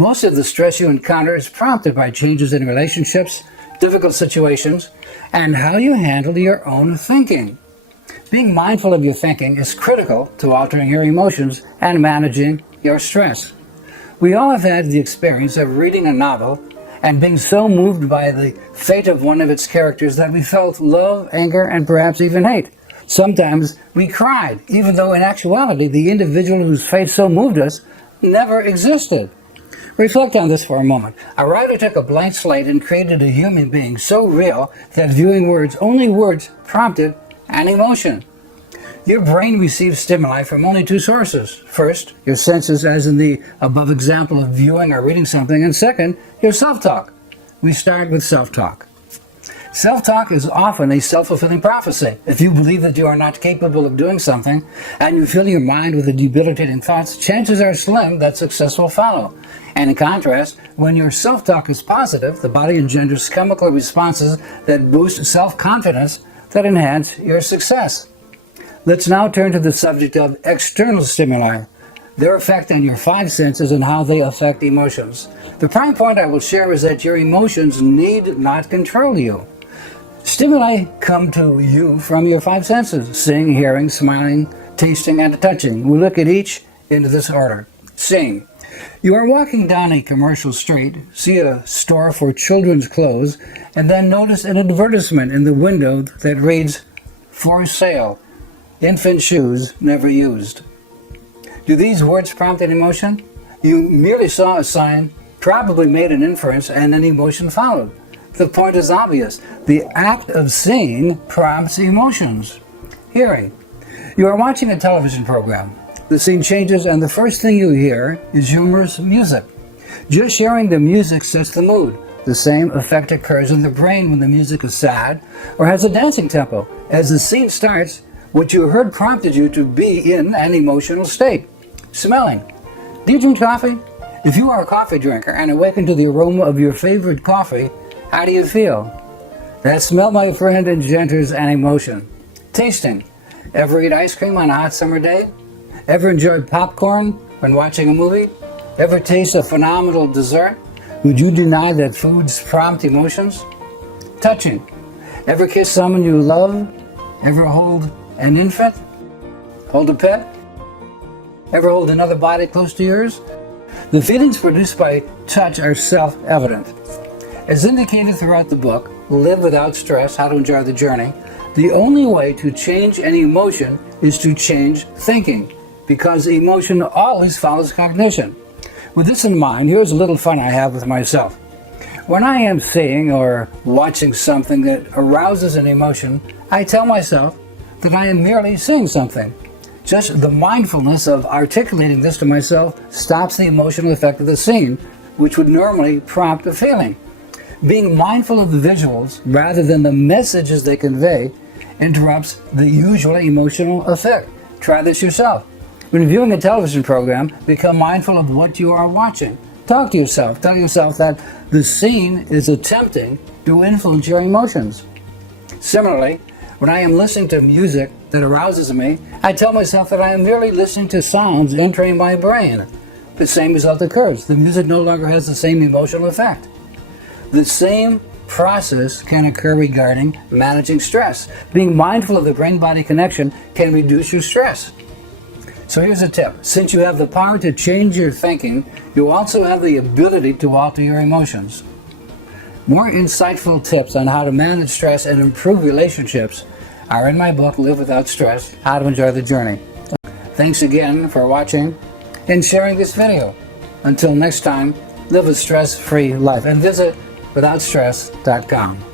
Most of the stress you encounter is prompted by changes in relationships, difficult situations, and how you handle your own thinking. Being mindful of your thinking is critical to altering your emotions and managing your stress. We all have had the experience of reading a novel and being so moved by the fate of one of its characters that we felt love, anger, and perhaps even hate. Sometimes we cried, even though in actuality the individual whose fate so moved us never existed. Reflect on this for a moment. A writer took a blank slate and created a human being so real that viewing words, only words, prompted an emotion. Your brain receives stimuli from only two sources. First, your senses, as in the above example of viewing or reading something, and second, your self-talk. We start with self-talk. Self-talk is often a self-fulfilling prophecy. If you believe that you are not capable of doing something and you fill your mind with the debilitating thoughts, chances are slim that success will follow. And in contrast, when your self-talk is positive, the body engenders chemical responses that boost self-confidence that enhance your success. Let's now turn to the subject of external stimuli, their effect on your five senses and how they affect emotions. The prime point I will share is that your emotions need not control you. Stimuli come to you from your five senses: seeing, hearing, smiling, tasting, and touching. We'll look at each in this order. Seeing. You are walking down a commercial street, see a store for children's clothes, and then notice an advertisement in the window that reads, "For sale, infant shoes never used." Do these words prompt an emotion? You merely saw a sign, probably made an inference, and an emotion followed. The point is obvious. The act of seeing prompts emotions. Hearing. You are watching a television program. The scene changes and the first thing you hear is humorous music. Just hearing the music sets the mood. The same effect occurs in the brain when the music is sad or has a dancing tempo. As the scene starts, what you heard prompted you to be in an emotional state. Smelling. Do you drink coffee? If you are a coffee drinker and awaken to the aroma of your favorite coffee, how do you feel? That smell, my friend, engenders an emotion. Tasting. Ever eat ice cream on a hot summer day? Ever enjoy popcorn when watching a movie? Ever taste a phenomenal dessert? Would you deny that foods prompt emotions? Touching. Ever kiss someone you love? Ever hold an infant? Hold a pet? Ever hold another body close to yours? The feelings produced by touch are self-evident. As indicated throughout the book, Live Without Stress, How to Enjoy the Journey, the only way to change an emotion is to change thinking, because emotion always follows cognition. With this in mind, here's a little fun I have with myself. When I am seeing or watching something that arouses an emotion, I tell myself that I am merely seeing something. Just the mindfulness of articulating this to myself stops the emotional effect of the scene, which would normally prompt a feeling. Being mindful of the visuals rather than the messages they convey interrupts the usual emotional effect. Try this yourself. When viewing a television program, become mindful of what you are watching. Talk to yourself. Tell yourself that the scene is attempting to influence your emotions. Similarly, when I am listening to music that arouses me, I tell myself that I am merely listening to sounds entering my brain. The same result occurs. The music no longer has the same emotional effect. The same process can occur regarding managing stress. Being mindful of the brain-body connection can reduce your stress. So here's a tip. Since you have the power to change your thinking, you also have the ability to alter your emotions. More insightful tips on how to manage stress and improve relationships are in my book, Live Without Stress, How to Enjoy the Journey. Thanks again for watching and sharing this video. Until next time, live a stress-free life and visit withoutstress.com.